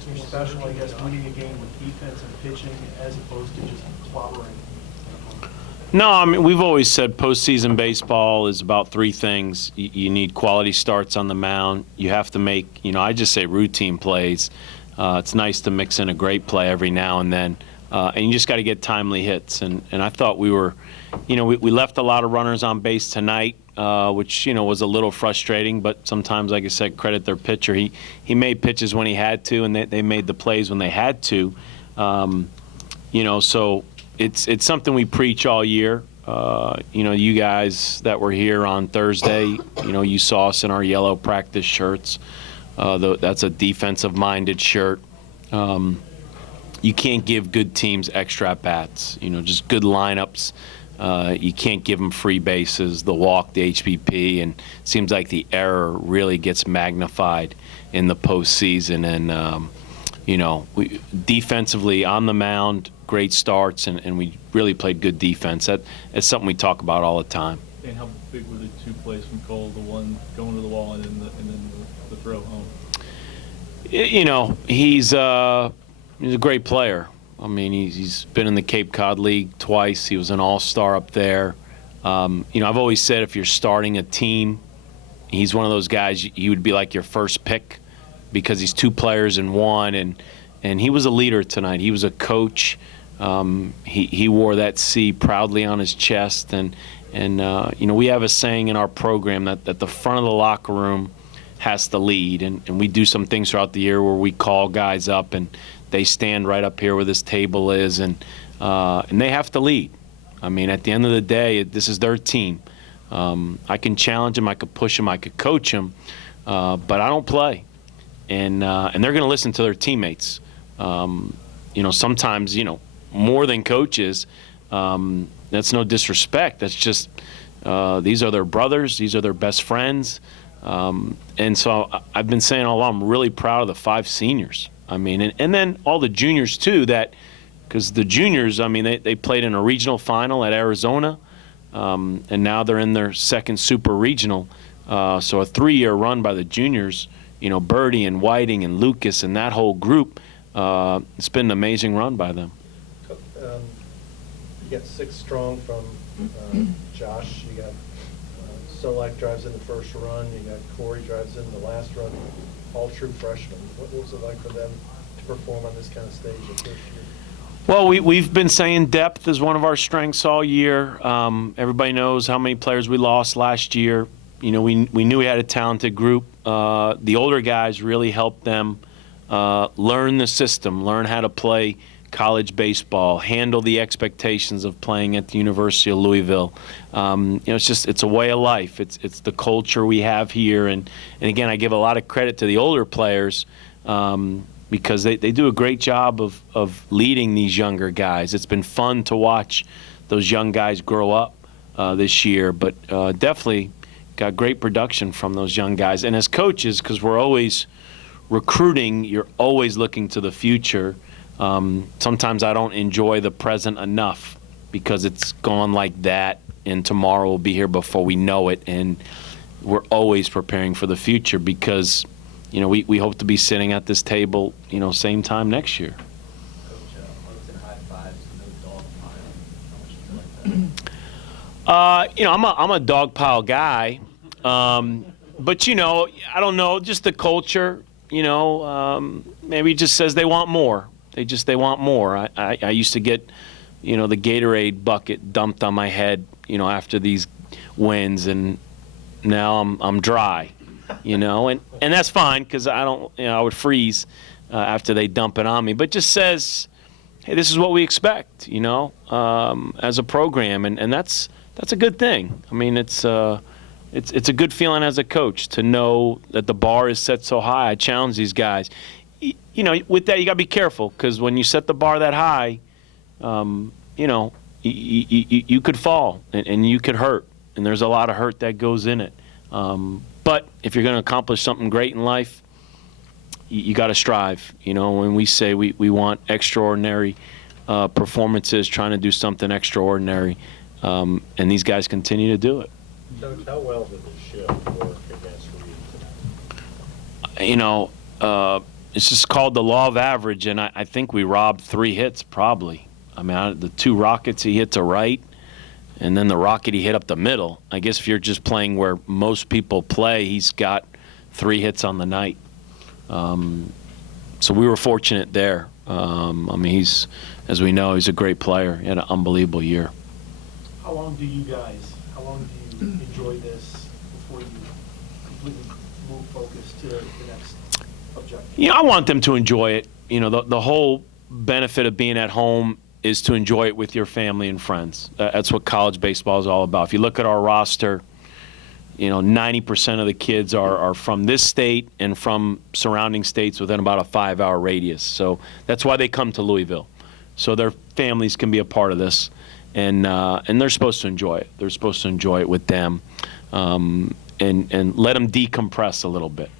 extra special, I guess, winning a game with defense and pitching as opposed to just clobbering? No, I mean, we've always said postseason baseball is about three things. You need quality starts on the mound. You have to make, I just say routine plays. It's nice to mix in a great play every now and then. And you just got to get timely hits. And I thought we were, we left a lot of runners on base tonight, which, was a little frustrating. But sometimes, like I said, credit their pitcher. He made pitches when he had to, and they made the plays when they had to. So it's something we preach all year. You guys that were here on Thursday, you saw us in our yellow practice shirts. That's a defensive-minded shirt. You can't give good teams extra at-bats, just good lineups. You can't give them free bases, the walk, the HPP, and it seems like the error really gets magnified in the postseason. And, we defensively on the mound, great starts, and we really played good defense. That's something we talk about all the time. And how big were the two plays from Cole, the one going to the wall and then the throw home? He's a great player. I mean, he's been in the Cape Cod League twice. He was an all-star up there. I've always said if you're starting a team, he's one of those guys he would be like your first pick because he's two players in one. And he was a leader tonight. He was a coach. He wore that C proudly on his chest. And we have a saying in our program that the front of the locker room has to lead. And we do some things throughout the year where we call guys up and they stand right up here where this table is, and they have to lead. I mean, at the end of the day, this is their team. I can challenge them, I could push them, I could coach them, but I don't play. And they're going to listen to their teammates. Sometimes, more than coaches. That's no disrespect. That's just these are their brothers. These are their best friends. And so I've been saying all along, I'm really proud of the 5 seniors. I mean, and then all the juniors too, because the juniors, I mean, they played in a regional final at Arizona, and now they're in their second super regional. So a 3-year run by the juniors, Birdie and Whiting and Lucas and that whole group, it's been an amazing run by them. You got 6 strong from Josh. You got Solak drives in the first run. You got Corey drives in the last run. All true freshmen. What was it like for them to perform on this kind of stage at first year? Well, we've been saying depth is one of our strengths all year. Everybody knows how many players we lost last year. We knew we had a talented group. The older guys really helped them learn the system, learn how to play college baseball, handle the expectations of playing at the University of Louisville. It's a way of life. It's the culture we have here. And again, I give a lot of credit to the older players because they do a great job of leading these younger guys. It's been fun to watch those young guys grow up this year, but definitely got great production from those young guys. And as coaches, because we're always recruiting, you're always looking to the future. Sometimes I don't enjoy the present enough because it's gone like that, and tomorrow will be here before we know it. And we're always preparing for the future because, we hope to be sitting at this table, same time next year. Coach, other than high fives, no dog pile. How much do you like that? I'm a dog pile guy, but I don't know, just the culture. Maybe it just says they want more. They want more. I used to get, the Gatorade bucket dumped on my head, after these wins, and now I'm dry, and that's fine because I don't, I would freeze after they dump it on me. But just says, hey, this is what we expect, as a program, and that's a good thing. I mean, it's a good feeling as a coach to know that the bar is set so high. I challenge these guys. With that, you got to be careful because when you set the bar that high, you could fall and you could hurt, and there's a lot of hurt that goes in it. But if you're going to accomplish something great in life, you got to strive. When we say we want extraordinary performances, trying to do something extraordinary, and these guys continue to do it. Coach, how well did the shift work against Reed tonight? it's just called the law of average, and I think we robbed 3 hits probably. I mean, the 2 rockets he hit to right, and then the rocket he hit up the middle. I guess if you're just playing where most people play, he's got 3 hits on the night. So we were fortunate there. I mean, as we know, he's a great player. He had an unbelievable year. How long do you enjoy this before you completely move focus to the next objective? I want them to enjoy it. The whole benefit of being at home is to enjoy it with your family and friends. That's what college baseball is all about. If you look at our roster, 90% of the kids are from this state and from surrounding states within about a 5-hour radius. So that's why they come to Louisville. So their families can be a part of this, and they're supposed to enjoy it. They're supposed to enjoy it with them, and let them decompress a little bit.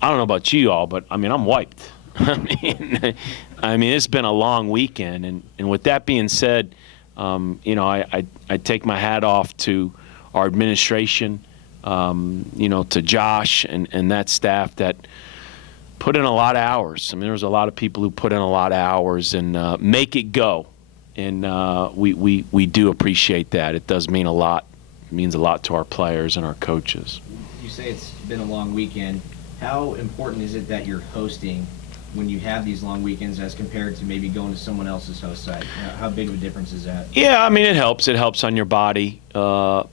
I don't know about you all, but I mean, I'm wiped. I mean, it's been a long weekend, and with that being said, I take my hat off to our administration, to Josh and that staff that put in a lot of hours. I mean, there was a lot of people who put in a lot of hours and make it go, and we do appreciate that. It does mean a lot. It means a lot to our players and our coaches. You say it's been a long weekend. How important is it that you're hosting when you have these long weekends as compared to maybe going to someone else's host site? How big of a difference is that? Yeah, I mean, it helps. It helps on your body,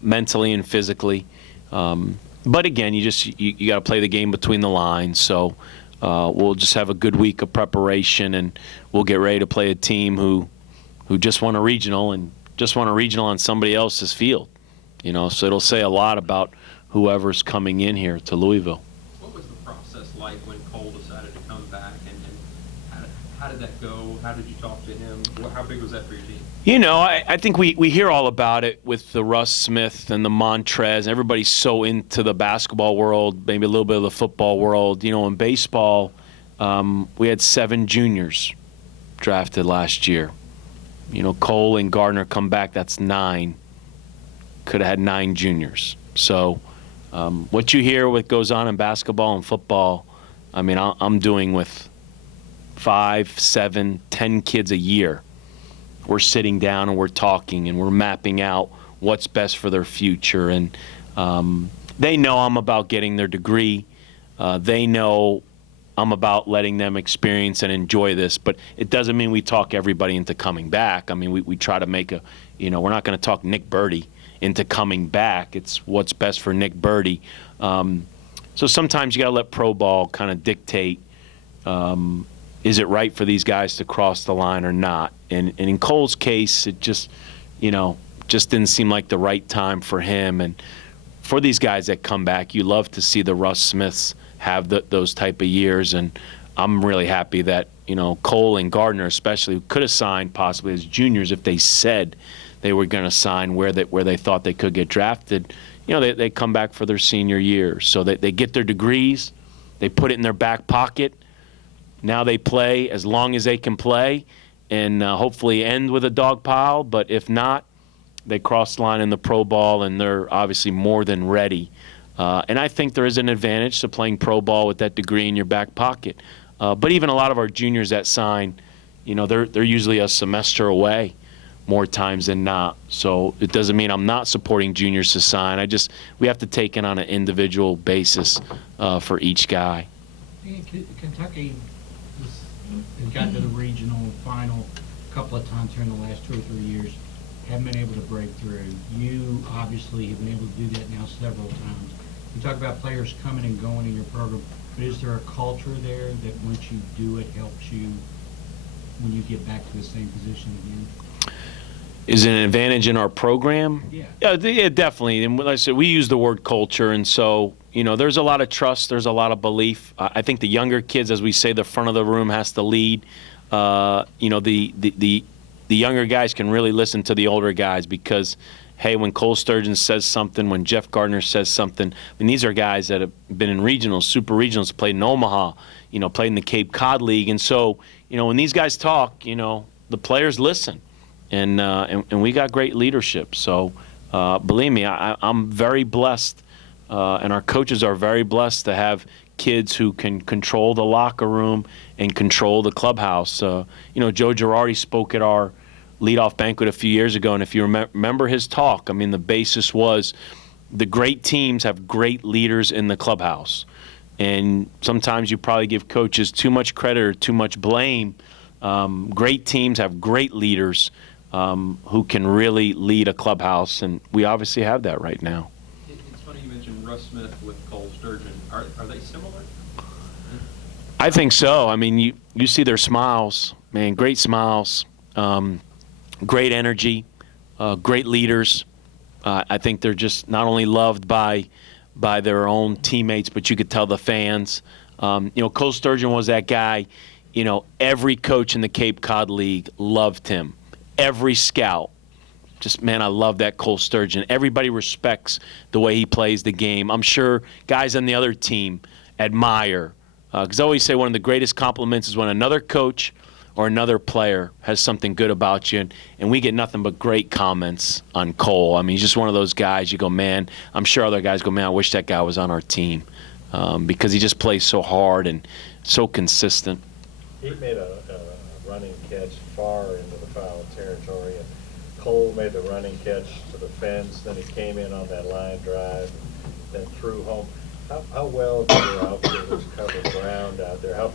mentally and physically. But again, you got to play the game between the lines. So we'll just have a good week of preparation, and we'll get ready to play a team who just won a regional and just won a regional on somebody else's field. So it'll say a lot about whoever's coming in here to Louisville. What was the process like when Cole decided to come back, and how did that go? How did you talk to him? How big was that for your team? I think we hear all about it with the Russ Smith and the Montrez. Everybody's so into the basketball world, maybe a little bit of the football world. In baseball, we had 7 juniors drafted last year. Cole and Gardner come back, that's 9. Could have had 9 juniors. So what you hear, what goes on in basketball and football, I mean, I'm doing with 5, 7, 10 kids a year. We're sitting down and we're talking and we're mapping out what's best for their future. And they know I'm about getting their degree. They know I'm about letting them experience and enjoy this. But it doesn't mean we talk everybody into coming back. I mean, we try to make we're not going to talk Nick Birdie into coming back. It's what's best for Nick Birdie. So sometimes you got to let pro ball kind of dictate, is it right for these guys to cross the line or not? And in Cole's case, it just didn't seem like the right time for him. And for these guys that come back, you love to see the Russ Smiths have those type of years. And I'm really happy that, Cole and Gardner especially, who could have signed possibly as juniors if they said they were going to sign where they thought they could get drafted, they come back for their senior year. So they get their degrees, they put it in their back pocket. Now they play as long as they can play and hopefully end with a dog pile. But if not, they cross the line in the pro ball, and they're obviously more than ready. And I think there is an advantage to playing pro ball with that degree in your back pocket. But even a lot of our juniors that sign, they're usually a semester away more times than not. So it doesn't mean I'm not supporting juniors to sign. We have to take it on an individual basis for each guy. Kentucky has gotten to the regional final a couple of times here in the last 2 or 3 years, haven't been able to break through. You obviously have been able to do that now several times. You talk about players coming and going in your program, but is there a culture there that once you do it helps you when you get back to the same position again? Is it an advantage in our program? Yeah. Yeah, definitely. And like I said, we use the word culture, and so there's a lot of trust, there's a lot of belief. I think the younger kids, as we say, the front of the room has to lead. The younger guys can really listen to the older guys because, hey, when Cole Sturgeon says something, when Jeff Gardner says something, I mean, these are guys that have been in regionals, super regionals, played in Omaha, played in the Cape Cod League, and so when these guys talk, the players listen. And we got great leadership. So believe me, I'm very blessed, and our coaches are very blessed to have kids who can control the locker room and control the clubhouse. You know, Joe Girardi spoke at our leadoff banquet a few years ago, and if you remember his talk, I mean, the basis was the great teams have great leaders in the clubhouse. And sometimes you probably give coaches too much credit or too much blame. Great teams have great leaders who can really lead a clubhouse, and we obviously have that right now. It's funny you mentioned Russ Smith with Cole Sturgeon. Are they similar? I think so. I mean, you see their smiles, man, great smiles, great energy, great leaders. I think they're just not only loved by their own teammates, but you could tell the fans. You know, Cole Sturgeon was that guy. You know, every coach in the Cape Cod League loved him. Every scout. Just, man, I love that Cole Sturgeon. Everybody respects the way he plays the game. I'm sure guys on the other team admire. Because I always say one of the greatest compliments is when another coach or another player has something good about you, and we get nothing but great comments on Cole. I mean, he's just one of those guys you go, man, I'm sure other guys go, man, I wish that guy was on our team because he just plays so hard and so consistent. He made a running catch far into the foul territory, and Cole made the running catch to the fence. Then he came in on that line drive, then threw home. How well do your outfielders cover ground out there? How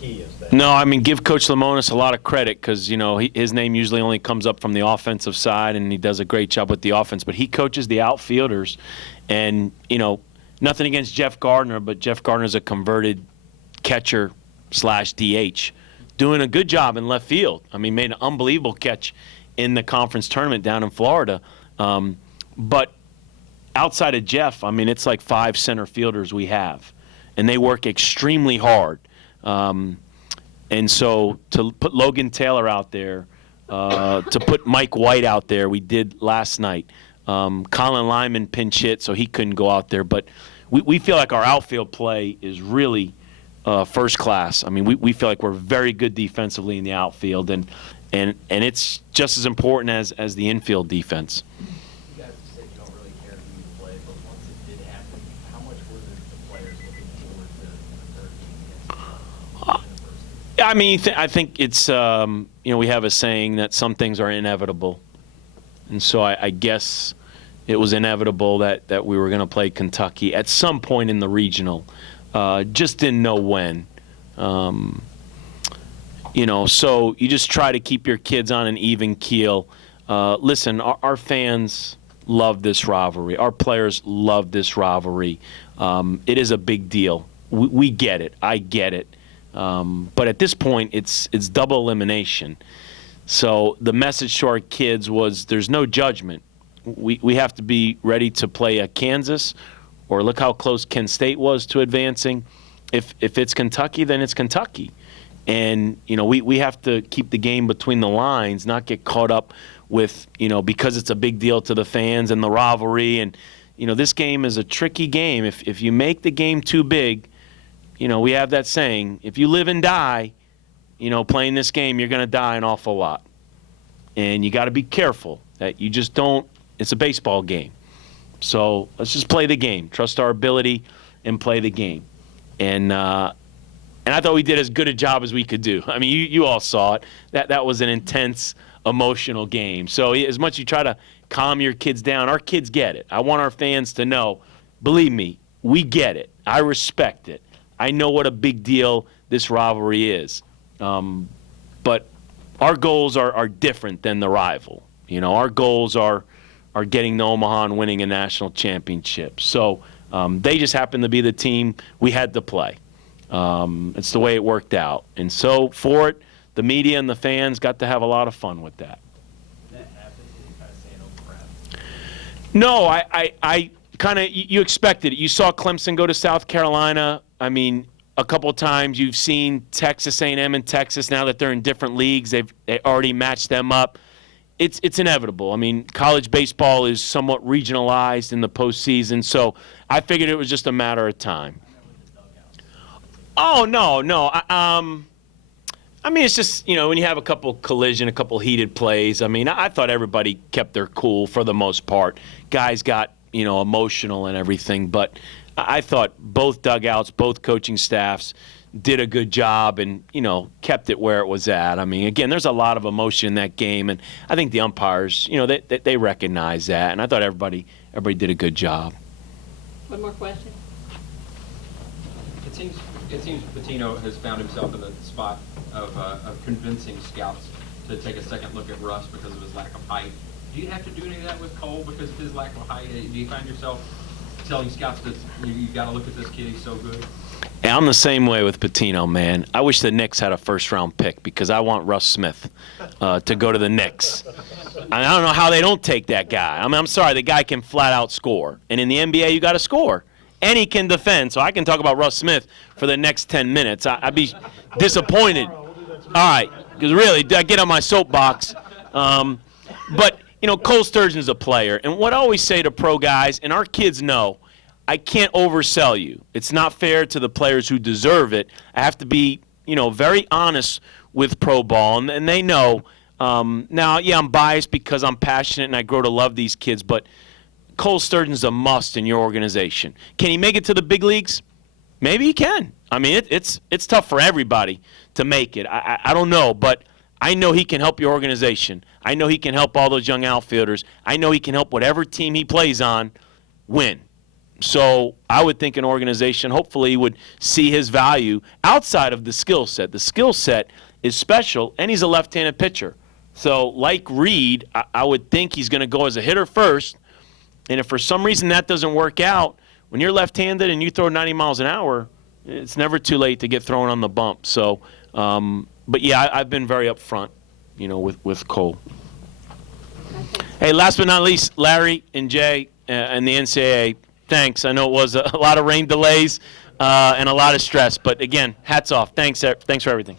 key is that? No, I mean, give Coach Lemonis a lot of credit because, you know, his name usually only comes up from the offensive side, and he does a great job with the offense. But he coaches the outfielders, and, you know, nothing against Jeff Gardner, but Jeff Gardner's a converted catcher/DH, doing a good job in left field. I mean, made an unbelievable catch in the conference tournament down in Florida. But outside of Jeff, I mean, it's like 5 center fielders we have, and they work extremely hard. And so to put Logan Taylor out there, to put Mike White out there, we did last night. Colin Lyman pinch hit, so he couldn't go out there. But we feel like our outfield play is really first class. I mean, we feel like we're very good defensively in the outfield, and it's just as important as the infield defense. You guys said you don't really care who you play, but once it did happen, how much were the players looking forward to the third game against University? I mean, I think it's, you know, we have a saying that some things are inevitable. And so I guess it was inevitable that we were going to play Kentucky at some point in the regional. Just didn't know when. You know, so you just try to keep your kids on an even keel. Listen, our fans love this rivalry. Our players love this rivalry. It is a big deal. We get it. I get it. But at this point, it's double elimination. So the message to our kids was there's no judgment. We have to be ready to play a Kansas, or look how close Kent State was to advancing. If it's Kentucky, then it's Kentucky. And, you know, we have to keep the game between the lines, not get caught up with, you know, because it's a big deal to the fans and the rivalry. And, you know, this game is a tricky game. If you make the game too big, you know, we have that saying, if you live and die, you know, playing this game, you're going to die an awful lot. And you got to be careful that you just don't, it's a baseball game. So let's just play the game, trust our ability, and play the game. And I thought we did as good a job as we could do. I mean, you all saw it. That was an intense, emotional game. So as much as you try to calm your kids down, our kids get it. I want our fans to know, believe me, we get it. I respect it. I know what a big deal this rivalry is. But our goals are different than the rival. You know, our goals are getting to Omaha and winning a national championship. So they just happen to be the team we had to play. It's the way it worked out. And so for it, the media and the fans got to have a lot of fun with that. That happened, did you kind of say no crap? No, I kind of, you expected it. You saw Clemson go to South Carolina. I mean, a couple of times you've seen Texas A&M and Texas, now that they're in different leagues, they already matched them up. It's inevitable. I mean, college baseball is somewhat regionalized in the postseason, so I figured it was just a matter of time. Oh, no. I mean, it's just, you know, when you have a couple heated plays, I mean, I thought everybody kept their cool for the most part. Guys got, you know, emotional and everything, but I thought both dugouts, both coaching staffs did a good job and, kept it where it was at. I mean, again, there's a lot of emotion in that game, and I think the umpires, they recognize that, and I thought everybody did a good job. One more question? It seems Patino has found himself in the spot of convincing scouts to take a second look at Russ because of his lack of height. Do you have to do any of that with Cole because of his lack of height? Do you find yourself telling scouts that you got to look at this kid, he's so good? And I'm the same way with Patino, man. I wish the Knicks had a first-round pick because I want Russ Smith to go to the Knicks. I don't know how they don't take that guy. I mean, I'm sorry, the guy can flat-out score. And in the NBA, you got to score. And he can defend. So I can talk about Russ Smith for the next 10 minutes. I'd be disappointed. All right, because really, I get on my soapbox. But, Cole Sturgeon's a player. And what I always say to pro guys, and our kids know, I can't oversell you. It's not fair to the players who deserve it. I have to be, very honest with pro ball, and they know. Now, yeah, I'm biased because I'm passionate and I grow to love these kids, but Cole Sturgeon's a must in your organization. Can he make it to the big leagues? Maybe he can. I mean, it's tough for everybody to make it. I don't know, but I know he can help your organization. I know he can help all those young outfielders. I know he can help whatever team he plays on win. So I would think an organization hopefully would see his value outside of the skill set. The skill set is special, and he's a left-handed pitcher. So like Reed, I would think he's going to go as a hitter first, and if for some reason that doesn't work out, when you're left-handed and you throw 90 miles an hour, it's never too late to get thrown on the bump. So, but yeah, I've been very upfront, with Cole. Hey, last but not least, Larry and Jay and the NCAA, thanks. I know it was a lot of rain delays and a lot of stress, but again, hats off. Thanks for everything.